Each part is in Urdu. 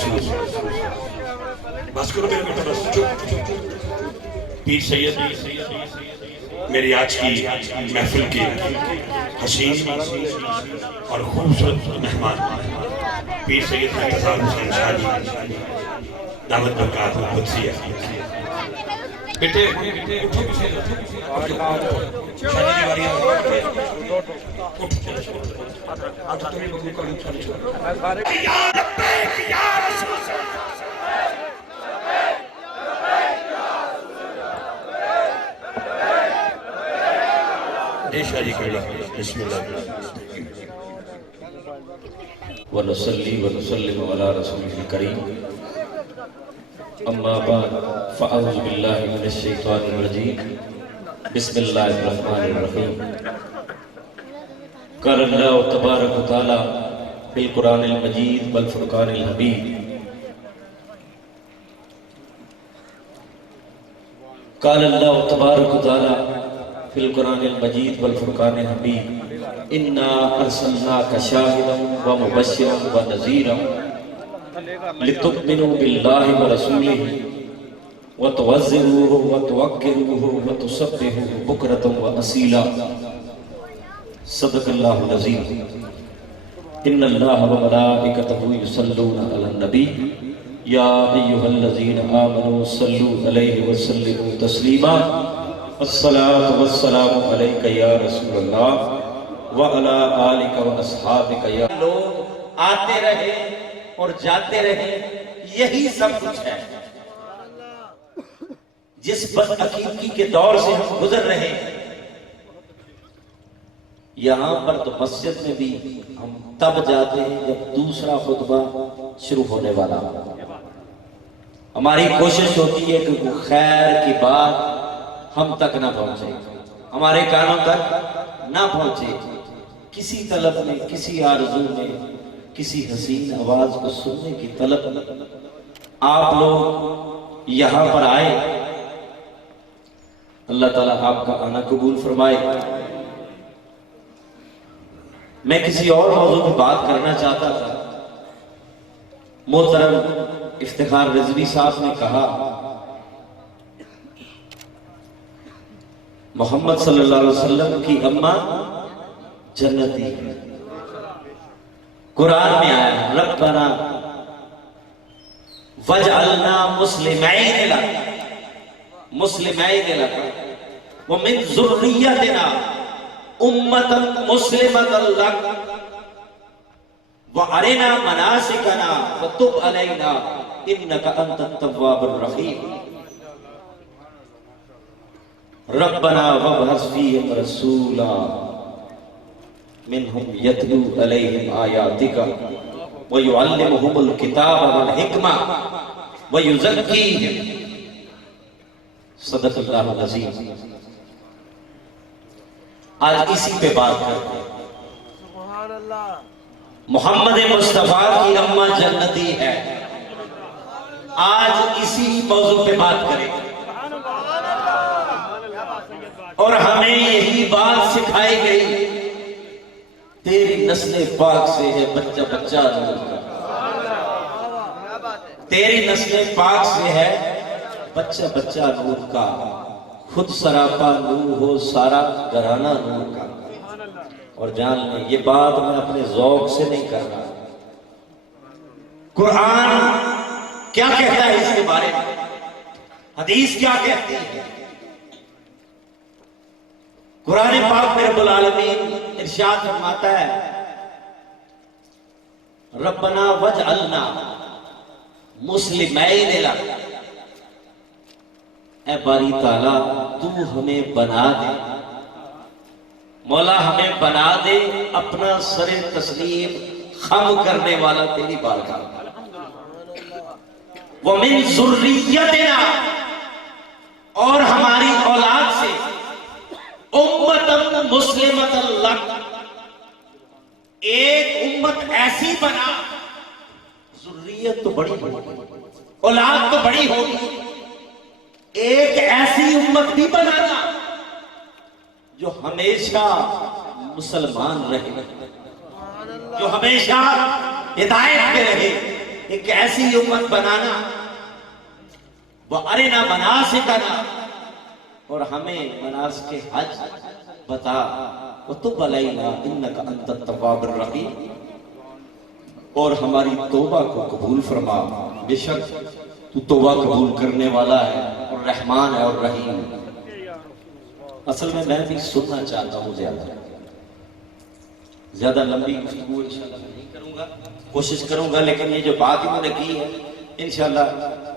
رسول. بس کرو میرے بیٹا بس چپ. پیر سید میری آج کی محفل کے حسین اور خوبصورت مہمان پیر سید اعتزال حسین شاہ جی دعوت برکات قدسیہ. بیٹے اٹھو پیچھے شادی دیواری یا لبیک یا رسول شادی کرنا. بسم اللہ. ونصلي ونسلم على رسوله الكريم. اما بعد فاعوذ بالله من الشيطان الرجيم. بسم الله الرحمن الرحيم. قال الله تبارك وتعالى في القرآن المجيد والفرقان الحميد. قال الله تبارك وتعالى في القرآن المجيد والفرقان الحميد. إنا أرسلناك شاهدا ومبشرا ونذيرا لتؤمنوا بالله ورسوله وتعزروه وتوقروه وتسبحوه بكرة وأصيلا. صدق الله العظيم. إن الله وملائكته يصلون على النبي يا أيها الذين آمنوا صلوا عليه وسلموا تسليما. الصلاة والسلام عليك يا رسول الله وعلى آلك وأصحابك يا. لوگ آتے رہے اور جاتے رہے، یہی سب کچھ ہے. جس بدعقیدگی کے دور سے ہم گزر رہے ہیں، یہاں پر تو مسجد میں بھی ہم تب جاتے ہیں جب دوسرا خطبہ شروع ہونے والا ہو. ہماری کوشش ہوتی ہے کہ وہ خیر کی بات ہم تک نہ پہنچے، ہمارے کانوں تک نہ پہنچے. کسی طلب میں، کسی آرزو میں، کسی حسین آواز کو سننے کی طلب آپ لوگ یہاں پر آئے. اللہ تعالیٰ آپ کا آنا قبول فرمائے. میں کسی اور موضوع پہ بات کرنا چاہتا تھا. محترم افتخار رضوی صاحب نے کہا محمد صلی اللہ علیہ وسلم کی اماں جنتی ہے. قرآن میں آیا ربنا وجعلنا مسلمین لک ومن ذریتنا امتا مسلمتا لک وارنا مناسکنا وتب علینا انک انت التواب الرحیم. ربنا وابعث فیہم رسولا منہم یتلو علیہم آیاتک ویعلمہم الکتاب والحکمہ ویزکیہم. صدق اللہ العظیم. آج اسی پہ بات کرتے ہیں. محمد مصطفیٰ کی اماں جنتی ہے. آج اسی موضوع پہ بات کریں اور ہمیں یہی بات سکھائی گئی تیری نسل پاک سے ہے بچہ بچہ نور کا. تیری نسل پاک سے ہے بچہ بچہ نور کا. خود سراپا نور ہو سارا گھرانہ نور کا. اور جان لیں یہ بات میں اپنے ذوق سے نہیں کر رہا. قرآن کیا کہتا ہے اس کے بارے میں، حدیث کیا کہتی ہے. قرآن پاک میں رب العالمین ارشاد فرماتا ہے ربنا وجعلنا مسلمین لک. اے باری تعالیٰ تو ہمیں بنا دے، مولا ہمیں بنا دے اپنا سر تسلیم خم کرنے والا تیری بارگاہ. ومن ذریتنا، اور ہماری اولاد سے امتا مسلمتا لک، ایک امت ایسی بنا. ذریت تو بڑی ہوگی، اولاد تو بڑی ہوگی، ایک ایسی امت بھی بنانا جو ہمیشہ مسلمان رہے، جو ہمیشہ ہدایت پہ رہے، ایک ایسی امت بنانا وہ ارنا مناسکنا، اور ہمیں مناسک حج بتا، وتب علینا انک انت التواب الرحیم، اور ہماری توبہ کو قبول فرما، بے شک تو توبہ قبول کرنے والا ہے اور رحمان ہے اور رحیم۔ اصل میں بھی سننا چاہتا ہوں، زیادہ لمبی گفتگو انشاءاللہ نہیں کروں گا، کوشش کروں گا، لیکن یہ جو بات انہوں نے کی ہے انشاءاللہ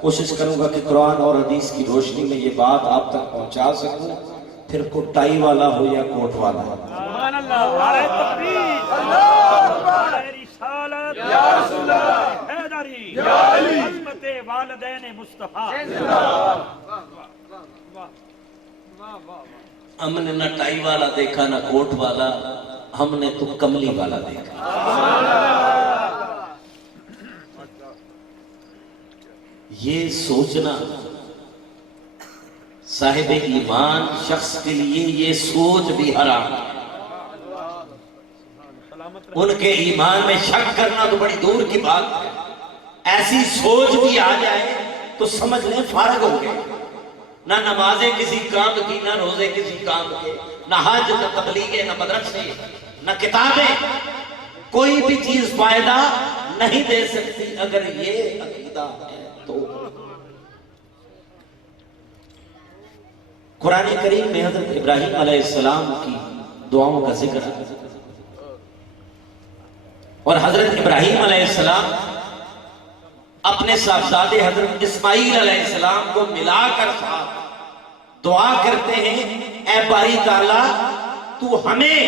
کوشش کروں گا کہ قرآن اور حدیث کی روشنی میں یہ بات آپ تک پہنچا سکوں، پھر کوئی ٹائی والا ہو یا کوٹ والا۔ سبحان اللہ، نعرہ تکبیر، نعرہ رسالت، یا رسول اللہ، حیدری، یا علی، عظمت والدین مصطفیٰ۔ ہم نے نہ ٹائی والا دیکھا نہ کوٹ والا، ہم نے تو کملی والا دیکھا۔ یہ سوچنا صاحب ایمان شخص کے لیے یہ سوچ بھی حرام، ان کے ایمان میں شک کرنا تو بڑی دور کی بات ہے، ایسی سوچ بھی آ جائے تو سمجھ لیں فارغ ہو گئے، نہ نمازیں کسی کام کی، نہ روزے کسی کام کے، نہ حج، نہ تبلیغیں، نہ مدرسے، نہ کتابیں، کوئی بھی چیز فائدہ نہیں دے سکتی اگر یہ عقیدہ ہے تو۔ قرآن کریم میں حضرت ابراہیم علیہ السلام کی دعاؤں کا ذکر ہے، اور حضرت ابراہیم علیہ السلام اپنے صاحبزادے حضرت اسماعیل علیہ السلام کو ملا کر ساتھ دعا کرتے ہیں، اے باری تعالیٰ تو ہمیں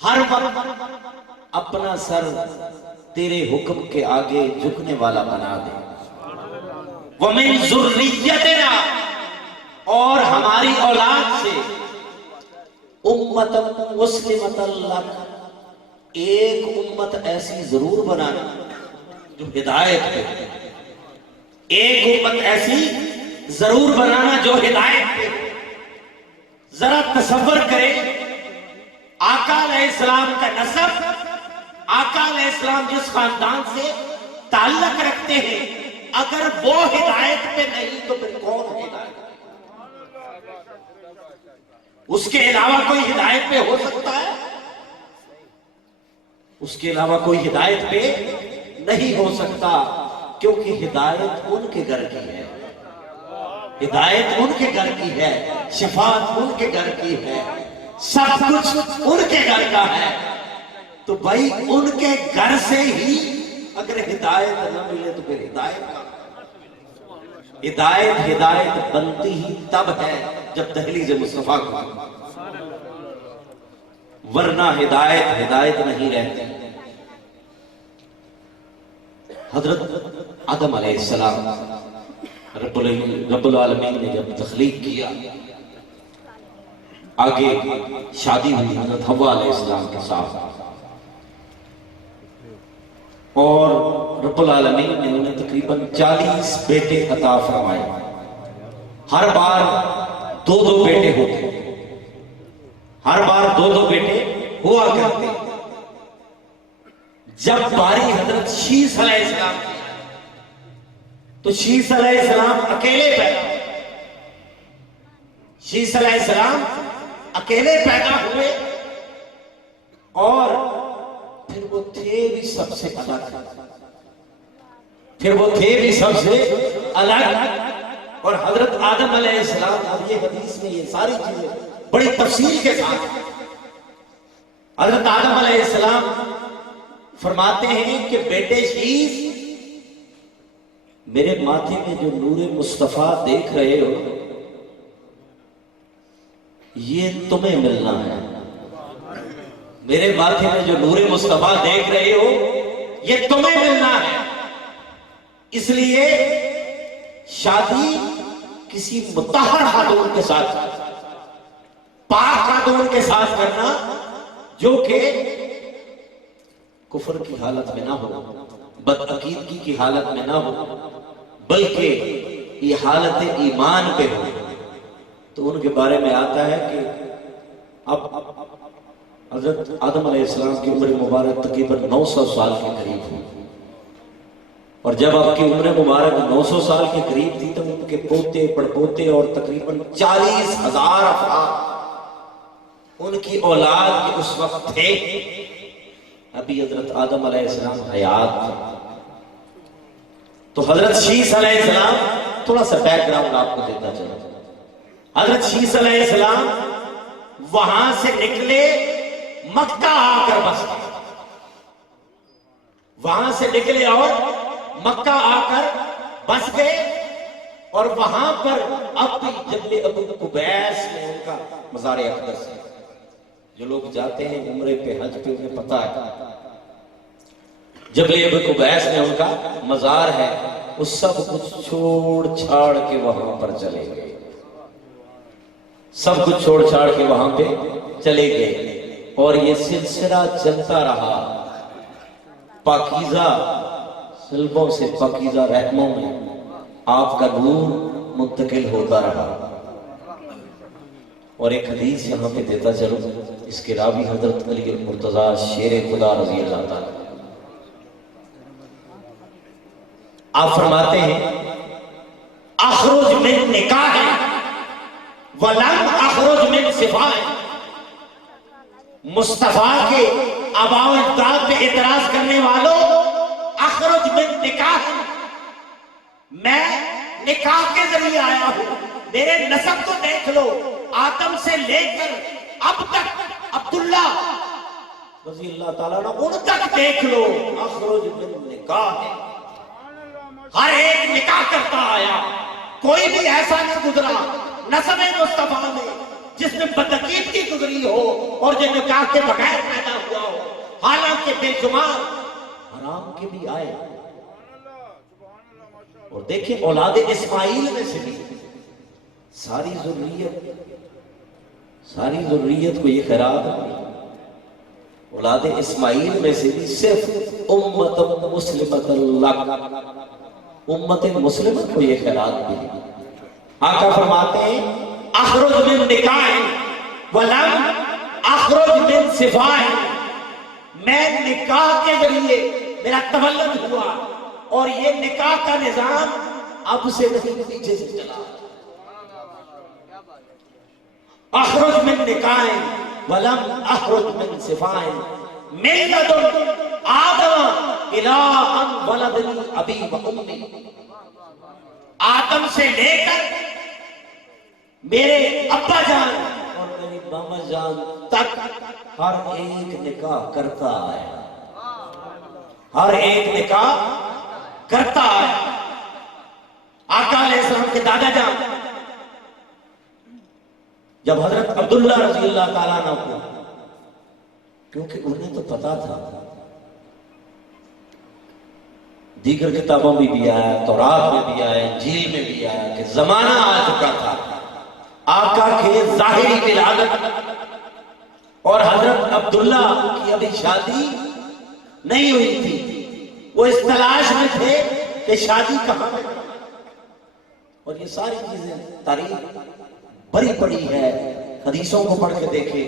ہر وقت اپنا سر تیرے حکم کے آگے جھکنے والا بنا دے، وَمِن ذُرِّيَّتِنَا، اور ہماری اولاد سے امت مسلمۃ لک، ایک امت ایسی ضرور بنانا جو ہدایت پہ، ایک امت ایسی ضرور بنانا جو ہدایت پہ۔ ذرا تصور کریں، آقا علیہ السلام کا نسب، آقا علیہ السلام جس خاندان سے تعلق رکھتے ہیں، اگر وہ ہدایت پہ نہیں تو پھر کون ہدایت پہ؟ اس کے علاوہ کوئی ہدایت پہ ہو سکتا ہے؟ اس کے علاوہ کوئی ہدایت پہ نہیں ہو سکتا، کیونکہ ہدایت ان کے گھر کی ہے، ہدایت ان کے گھر کی ہے، شفاعت ان کے گھر کی ہے، سب کچھ ان کے گھر کا ہے۔ تو بھائی ان کے گھر سے ہی اگر ہدایت نہ ملے تو پھر ہدایت بنتی ہی تب ہے جب دہلیز مصطفیٰ کو، ورنہ ہدایت نہیں رہتی۔ حضرت آدم علیہ السلام رب العالمین نے جب تخلیق کیا، آگے شادی ہوئی حضرت حوا علیہ السلام کے ساتھ، اور رب العالمین نے انہیں تقریباً 40 بیٹے عطا فرمائے، ہر بار 2 بیٹے ہوتے، ہر بار 2 بیٹے ہوا کرتے۔ جب باری حضرت شیس علیہ السلام تو شیس علیہ السلام اکیلے پیدا، شیس علیہ السلام اکیلے پیدا ہوئے، اور پھر وہ تھے بھی سب سے الگ، اور حضرت آدم علیہ السلام، اب یہ حدیث میں یہ ساری چیزیں بڑی تفصیل کے ساتھ، حضرت آدم علیہ السلام فرماتے ہیں کہ بیٹے شیس، میرے ماتھے میں جو نور مصطفیٰ دیکھ رہے ہو یہ تمہیں ملنا ہے، میرے ماتھے میں جو نور مصطفیٰ دیکھ رہے ہو یہ تمہیں ملنا ہے۔ اس لیے شادی کسی مطہر خاتون کے ساتھ، پاک خاتون کے ساتھ کرنا جو کہ کفر کی حالت میں نہ ہو، بدعقیدگی کی حالت میں نہ ہو، بلکہ یہ حالت ایمان پہ ہو، تو ان کے بارے میں آتا ہے کہ اب حضرت آدم علیہ السلام کی عمر مبارک تقریباً 900 سال کے قریب ہوئی، اور جب آپ کی عمر مبارک 900 سال کے قریب تھی تو ان کے پوتے پڑپوتے اور تقریباً 40,000 افراد ان کی اولاد کے اس وقت تھے. ابھی حضرت آدم علیہ السلام حیات تھے. تو حضرت شیس علیہ السلام، تھوڑا سا بیک گراؤنڈ آپ کو دیتا چلا، حضرت شیس علیہ السلام وہاں سے نکلے مکہ آ کر بس گئے. وہاں سے نکلے اور مکہ آ کر بس گئے. اور وہاں پر اب بھی جبل ابو قبیس میں ان کا مزار اقدس ہے. جو لوگ جاتے ہیں عمرے پہ حج پہ انہیں پتہ ہے جبل ابو قبیس میں ان کا مزار ہے. وہ سب کچھ چھوڑ چھاڑ کے وہاں پر چلے گئے. سب کچھ چھوڑ چھاڑ کے وہاں پہ چلے گئے اور یہ سلسلہ چلتا رہا. پاکیزہ سلبوں سے پاکیزہ رحموں میں آپ کا نور منتقل ہوتا رہا. اور ایک حدیث یہاں پہ دیتا چلوں، اس کے راوی حضرت علی المرتضیٰ شیر خدا رضی اللہ تعالیٰ. آپ فرماتے ہیں اخرج من نکاح ولم اخرج من صفاء. مصطفیٰ کے آباء و اجداد پہ اعتراض کرنے والوں، اخرج من نکاح، میں نکاح کے ذریعے آیا ہوں. میرے نسب کو دیکھ لو، آدم سے لے کر اب تک عبداللہ رضی اللہ تعالیٰ عنہ ان تک دیکھ لو. اخرج من نکاح، ہر ایک نکاح کرتا آیا. کوئی بھی ایسا نہیں گزرا نسب مصطفیٰ میں جس میں بدعقیدگی گزری ہو اور جو نکاح کے بغیر پیدا ہوا ہو. حالانکہ بے شمار حرام کے بھی آئے. اور دیکھیں اولاد اسماعیل میں سے بھی ساری ذریت کو یہ خیرات ہے. اولاد اسماعیل میں سے بھی صرف امت مسلمت اللہ، امت مسلمہ کو یہ خیرات ملی. آقا فرماتے ہیں اخرج من نکاح ولم اخرج من صفاء. میں نکاح کے ذریعے میرا تولد ہوا اور یہ نکاح کا نظام اب سے نہیں پیچھے سے چلا. اخرج من نکاح ولم اخرج من صفاء من لدن آدم الى ان ولدنی ابی و امی. آدم سے لے کر میرے ابا جان اور میری ماما جان تک ہر ایک نکاح کرتا آیا. ہر ایک نکاح کرتا آیا. آقا علیہ السلام کے دادا جان جب حضرت عبداللہ رضی اللہ تعالیٰ عنہ کو، کیونکہ انہیں تو پتا تھا، دیگر کتابوں میں بھی آیا، تورات میں بھی آیا، انجیل میں بھی آیا کہ زمانہ آ چکا تھا آقا کے ظاہری ولادت اور حضرت عبداللہ کی ابھی شادی نہیں ہوئی تھی. وہ اس تلاش میں تھے کہ شادی کہاں ہے. اور یہ ساری چیزیں تاریخ بڑی پڑی ہے، حدیثوں کو پڑھ کے دیکھے.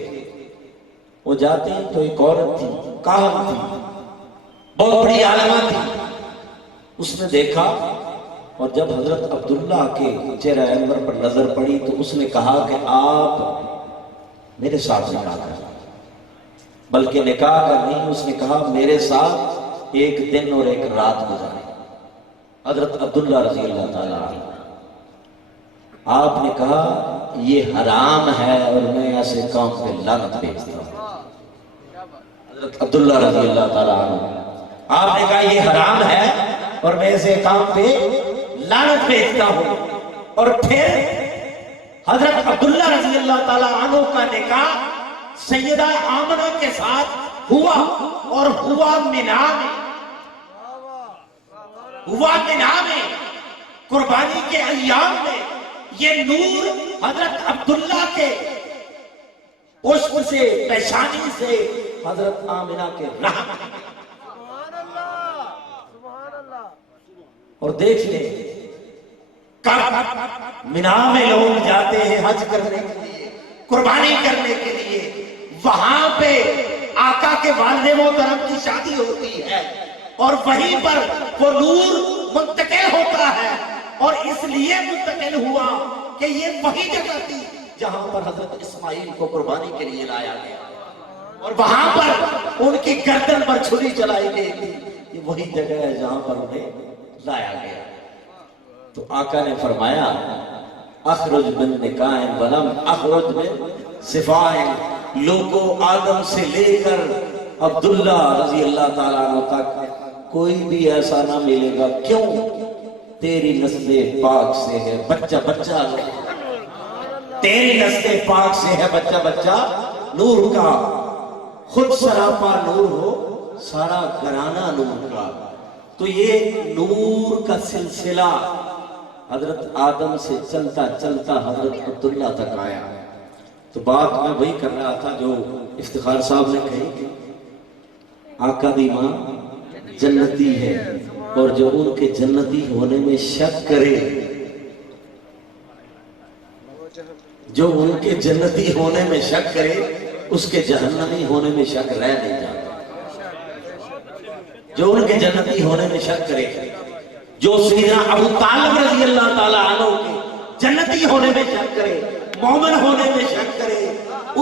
وہ جاتے ہیں تو ایک عورت تھی، کاہن تھی، بہت بڑی عالمہ تھی. اس نے دیکھا اور جب حضرت عبداللہ کے چہرہ انور پر نظر پڑی تو اس نے کہا کہ آپ میرے ساتھ نکاح کریں. بلکہ نکاح کا نہیں، اس نے کہا میرے ساتھ ایک دن اور ایک رات گزارے. حضرت عبداللہ رضی اللہ تعالیٰ عنہ، آپ نے کہا یہ حرام ہے اور میں ایسے کام پہ لعنت بھیجتا ہوں. حضرت عبداللہ رضی اللہ تعالیٰ عنہ، آپ نے کہا یہ حرام ہے اور میں ایسے کام پہ لعنت بھیجتا ہوں. اور پھر حضرت عبداللہ رضی اللہ تعالیٰ عنہ کا نکاح سیدہ آمنہ کے ساتھ ہوا اور ہوا منا میں قربانی کے ایام میں. یہ نور حضرت عبداللہ کے پشت سے، پیشانی سے حضرت آمنہ کے رحم. اور دیکھ لیں کب منا میں لوگ جاتے ہیں حج کرنے کے لیے، قربانی کرنے کے لیے. وہاں پہ آقا کے والد محترم کی شادی ہوتی ہے اور وہیں پر وہ نور منتقل ہوتا ہے، اور اس لیے منتقل ہوا کہ یہ وہی جگہ تھی جہاں پر حضرت اسماعیل کو قربانی کے لیے لایا گیا، اور وہاں پر ان کی گردن پر چھری چلائی گئی تھی، یہ وہی جگہ ہے جہاں پر انہیں لایا گیا۔ تو آقا نے فرمایا اخرج من نکاح ولم اخرج من صفاء، لوگوں آدم سے لے کر عبداللہ رضی اللہ تعالیٰ عنہ تک کوئی بھی ایسا نہ ملے گا، کیوں؟ تیری نسل پاک سے ہے، بچہ بچہ تیری نسل پاک سے ہے، بچہ بچہ نور کا، خود سراپا نور ہو، سارا گھرانہ نور کا۔ تو یہ نور کا سلسلہ حضرت آدم سے چلتا چلتا حضرت عبداللہ تک آیا۔ تو بات میں وہی کر رہا تھا جو افتخار صاحب نے کہی، آقا دی ماں جنتی ہے، اور جو ان کے جنتی ہونے میں شک کرے، جو ان کے جنتی ہونے میں شک کرے، اس کے جہنمی ہونے میں شک رہ نہیں جاتا۔ جو ان کے جنتی ہونے میں شک کرے، جو سیدنا ابو طالب رضی اللہ تعالیٰ عنہ کے جنتی ہونے میں شک کرے، مومن ہونے میں شک کرے،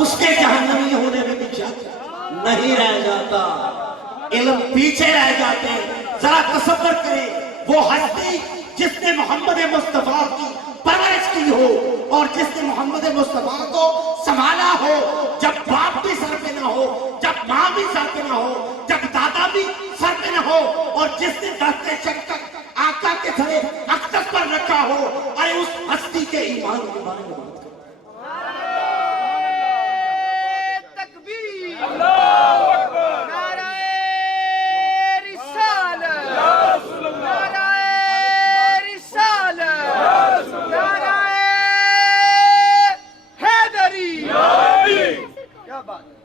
اس کے جہنمی ہونے میں بھی شک نہیں رہ جاتا، علم پیچھے رہ جاتے ہیں۔ ذرا تصور کریں، وہ ہستی جس نے محمد مصطفیٰ کی پرورش کی ہو، اور جس نے محمد مصطفیٰ کو سنبھالا ہو، جب باپ بھی سر پہ نہ ہو، جب ماں بھی سر پہ نہ ہو، جب دادا بھی سر پہ نہ ہو، اور جس نے دستے شکر آقا کے سرے اقدس پر رکھا ہو، ارے اس ہستی کے ایمان کے بارے میں بات کریں۔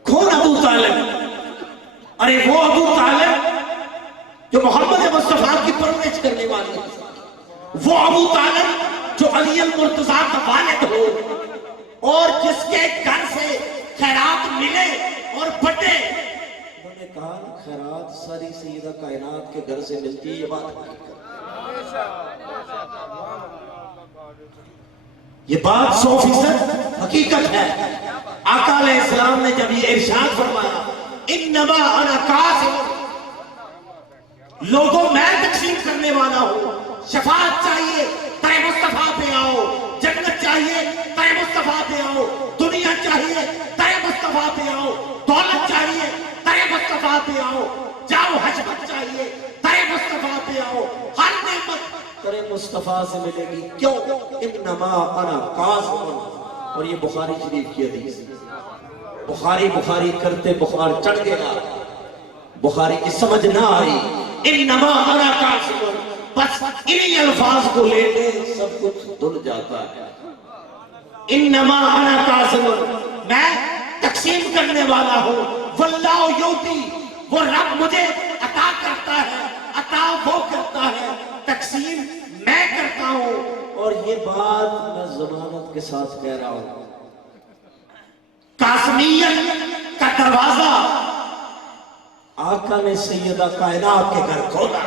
کون ابو طالب؟ ارے وہ ابو طالب جو محمد مصطفیٰ کی پرورش کرنے والی ہے، وہ ابو طالب جو علی المرتضیٰ کا والد ہو، اور جس کے گھر سے خیرات ملے اور بٹے۔ انہوں نے کہا خیرات ساری سیدہ کائنات کے گھر سے ملتی ہے، یہ بات یہ بات 100% حقیقت ہے۔ آقا علیہ السلام نے جب یہ ارشاد فرمایا انما انا قاسم، لوگوں میں تقسیم کرنے والا ہوں، شفاعت چاہیے تائے مصطفیٰ پہ آؤ، جنت چاہیے تائے مصطفیٰ پہ آؤ، دنیا چاہیے تائے مصطفیٰ پہ آؤ، دولت چاہیے تائے مصطفیٰ پہ آؤ، جاؤ حشمت چاہیے تائے مصطفیٰ پہ آؤ، ہر نعمت تائے مصطفیٰ سے ملے گی۔ کیوں؟ انما انا قاسم، اور یہ بخاری شریف کی حدیث، بخاری کرتے بخار چڑھ گیا، بخاری کی سمجھ نہ آئی۔ انما انا قاسم، بس انہی الفاظ کو لے لے سب کچھ دھل جاتا ہے۔ انما انا قاسم، میں تقسیم کرنے والا ہوں، واللہ یعطی، وہ رب مجھے عطا کرتا ہے، عطا وہ کرتا ہے، تقسیم میں کرتا ہوں۔ اور یہ بات میں ضمانت کے ساتھ کہہ رہا ہوں، قاسمیت کا دروازہ آقا نے سیدہ کائنات کے گھر کھولا۔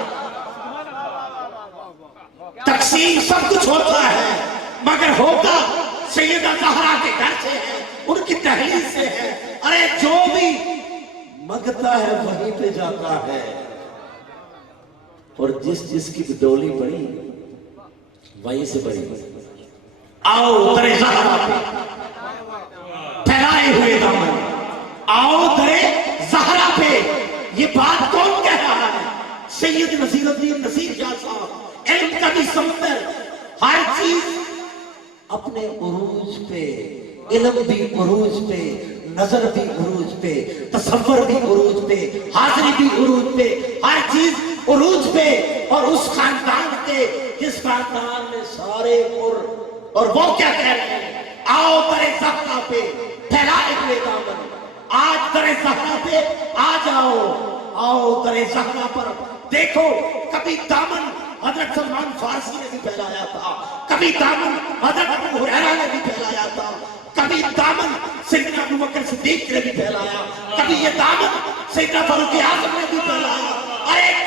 تقسیم سب کچھ ہوتا ہے، مگر ہوتا سیدہ زہرا کے گھر سے ہے، ان کی دہلیز سے ہے۔ ارے جو بھی مگتا ہے وہیں پہ جاتا ہے، اور جس کی ڈولی پڑی وہیں سے پڑی۔ آؤ در زہرا پہ پھیلائے ہوئے دامن، آؤ در زہرا پہ۔ یہ بات کون کہہ رہا ہے؟ سید نصیر الدین نصیر شاہ صاحب، علم کا بھی سمندر، ہر چیز اپنے عروج پہ، علم بھی عروج پہ، نظر بھی عروج پہ، تصور بھی عروج پہ، حاضری بھی عروج پہ، ہر چیز عروج پہ۔ اور اس خاندان کے جس خاندان میں سارے اور وہ کیا کہہ رہے ہیں؟ آؤ در زہرا پہ پھیلائے ہوئے دامن، آج در زہرا پہ آ جاؤ، آؤ در زہرا پر دیکھو۔ کبھی دامن حضرت سلمان فارسی نے بھی پھیلایا تھا، کبھی دامن حضرت ابو ہریرہ نے بھی پھیلایا تھا، کبھی دامن سیدنا ابو بکر صدیق نے بھی پھیلایا، کبھی یہ دامن سیدنا فاروق اعظم نے بھی پھیلایا۔ ارے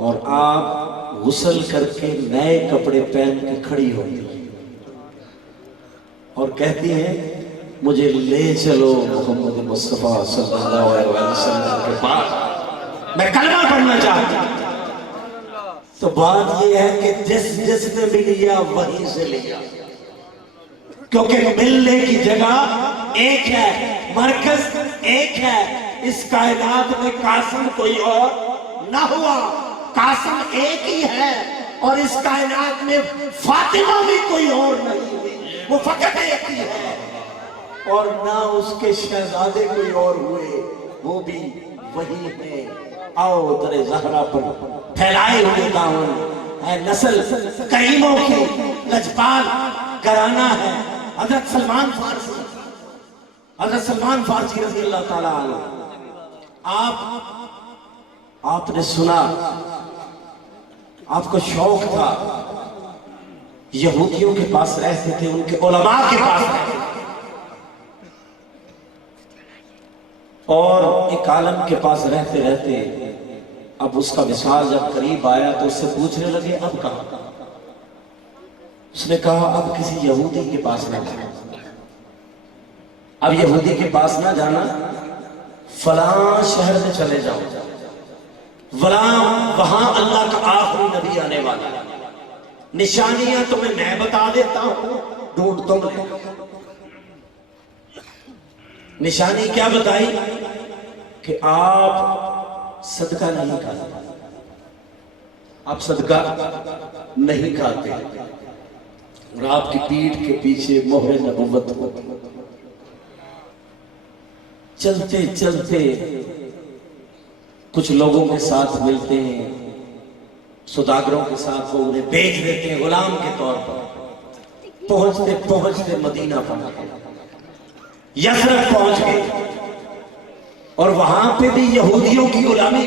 اور آپ غسل کر کے نئے کپڑے پہن کے کھڑی ہوتی ہیں اور کہتی ہیں مجھے لے چلو محمد مصطفیٰ صلی اللہ علیہ وسلم کے پاس، میں کلمہ پڑھنا چاہتی ہوں۔ تو بات یہ ہے کہ جس نے بھی لیا وہیں سے لیا، کیونکہ ملنے کی جگہ ایک ہے، مرکز ایک ہے۔ اس کائنات میں قاسم کوئی اور نہ ہوا، قاسم ایک ہی ہے، اور اس کائنات میں فاطمہ بھی کوئی اور نہیں ہوئی، وہ فقط ایک ہی ہے، اور نہ اس کے شہزادے کوئی اور ہوئے، وہ بھی وہی ہے۔ آؤ در زہرا پر پھیلائے ہوئے دامن ہے، نسل کریموں کی لجپال گھرانہ ہے۔ حضرت سلمان فارسی رضی اللہ تعالیٰ عنہ، آپ نے سنا، آپ کو شوق تھا، یہودیوں کے پاس رہتے تھے، ان کے علماء کے پاس رہتے تھے، اور ایک عالم کے پاس رہتے رہتے اب اس کا وصال جب قریب آیا تو اس سے پوچھنے لگے اب کہاں؟ اس نے کہا اب کسی یہودی کے پاس نہ جانا، اب یہودی کے پاس نہ جانا، فلاں شہر میں چلے جاؤ، وہاں اللہ کا آخری نبی آنے والا ہے، نشانیاں تمہیں میں بتا دیتا ہوں، ڈھونڈ تم لے۔ نشانی کیا بتائی؟ کہ آپ صدقہ نہیں کھاتے، آپ صدقہ نہیں کھاتے، اور آپ کی پیٹھ کے پیچھے مہر نبوت ہوتی۔ چلتے چلتے کچھ لوگوں کے ساتھ ملتے ہیں، سوداگروں کے ساتھ، وہ انہیں بیچ دیتے ہیں غلام کے طور پر۔ پہنچتے پہنچتے مدینہ پہنچ گئے، یثرب پہنچ گئے، اور وہاں پہ بھی یہودیوں کی غلامی،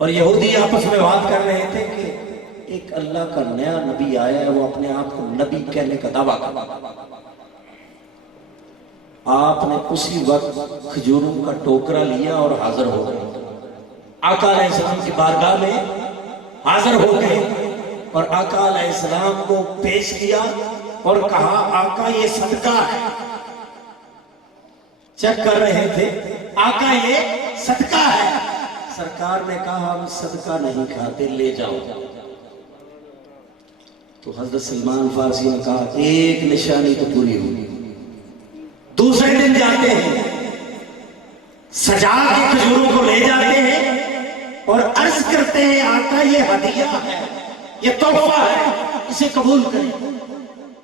اور یہودی آپس میں بات کر رہے تھے کہ ایک اللہ کا نیا نبی آیا ہے، وہ اپنے آپ کو نبی کہنے کا دعویٰ کرتا۔ آپ نے اسی وقت کھجوروں کا ٹوکرا لیا اور حاضر ہو گئے، آقا علیہ السلام کی بارگاہ میں حاضر ہو گئے، اور آقا علیہ السلام کو پیش کیا اور کہا آقا یہ صدقہ ہے۔ چیک کر رہے تھے، آقا یہ صدقہ ہے۔ سرکار نے کہا ہم صدقہ نہیں کھاتے، لے جاؤ۔ تو حضرت سلمان فارسی نے کہا ایک نشانی تو پوری ہوئی۔ دوسرے دن جاتے ہیں، سجا کے کھجوروں کو لے جاتے ہیں اور عرض کرتے ہیں آقا یہ ہدیہ ہے، یہ تحفہ ہے، اسے قبول کریں۔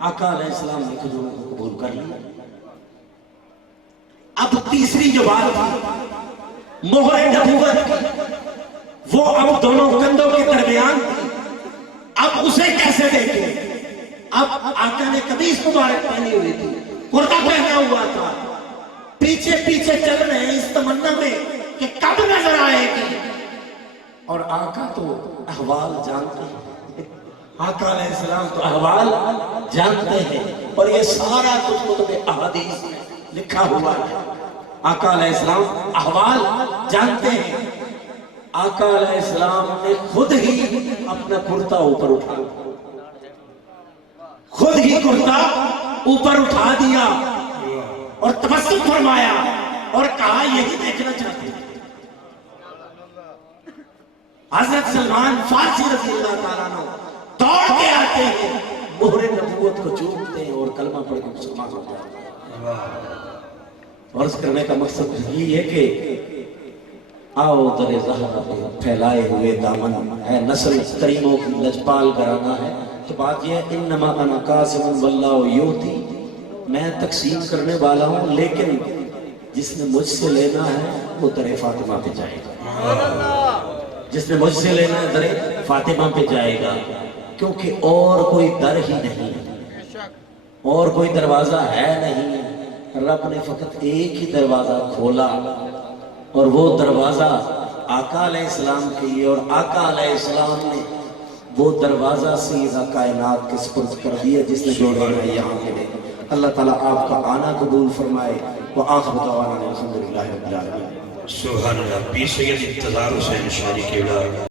آقا علیہ السلام نے کھجوروں کو قبول کر لیا۔ اب تیسری جو بات تھی مہر نبوت کی، وہ اب دونوں کندھوں کے درمیان تھی، اب اسے کیسے دیکھیں؟ اب آقا نے قمیص مبارک پہنی ہوئی تھی، کرتا پہنا ہوا تھا، پیچھے پیچھے چل رہے ہیں اس تمنا میں کہ کب نظر آئے گی، اور آقا تو احوال جانتے ہیں، آقا علیہ السلام تو احوال جانتے ہیں، اور یہ سارا کچھ کتب احادیث میں لکھا ہوا ہے۔ آقا علیہ السلام احوال جانتے ہیں۔ آقا علیہ السلام نے خود ہی اپنا کرتا اوپر اٹھا، خود ہی کرتا اوپر اٹھا دیا اور تبسم فرمایا اور کہا یہی دیکھنا چاہتے ہیں۔ حضرت سلمان فارسی رضی اللہ تعالیٰ عنہ دوڑ کے آتے ہیں، مہر نبوت کو چومتے ہیں اور کلمہ پڑھ کے مسلمان ہو جاتے ہیں۔ عرض کرنے کا مقصد یہ ہے کہ آؤ در زہرا پہ پھیلائے ہوئے دامن ہے، نسل کریموں کی لجپال گھرانہ ہے۔ تو بات یہ ہے انما انا قاسم واللہ یؤتی، میں تقسیم کرنے والا ہوں، لیکن جس نے مجھ سے لینا ہے وہ در فاطمہ پہ جائے گا، جس نے مجھ سے لینا ہے در فاطمہ پہ جائے گا، کیونکہ اور کوئی در ہی نہیں، اور کوئی دروازہ ہے نہیں۔ رب نے فقط ایک ہی دروازہ کھولا، اور وہ دروازہ آقا علیہ السلام کے لیے، اور آقا علیہ السلام نے وہ دروازہ سیدھا کائنات کے سپرد کر دیا جس نے جوڑا ہے یہاں کے لیے۔ اللہ تعالیٰ آپ کا آنا قبول فرمائے۔ وآخر دعوانا الحمدللہ رب العالمین۔ سبحان اللہ. پیر سید انتظار حسین شاہی قبلہ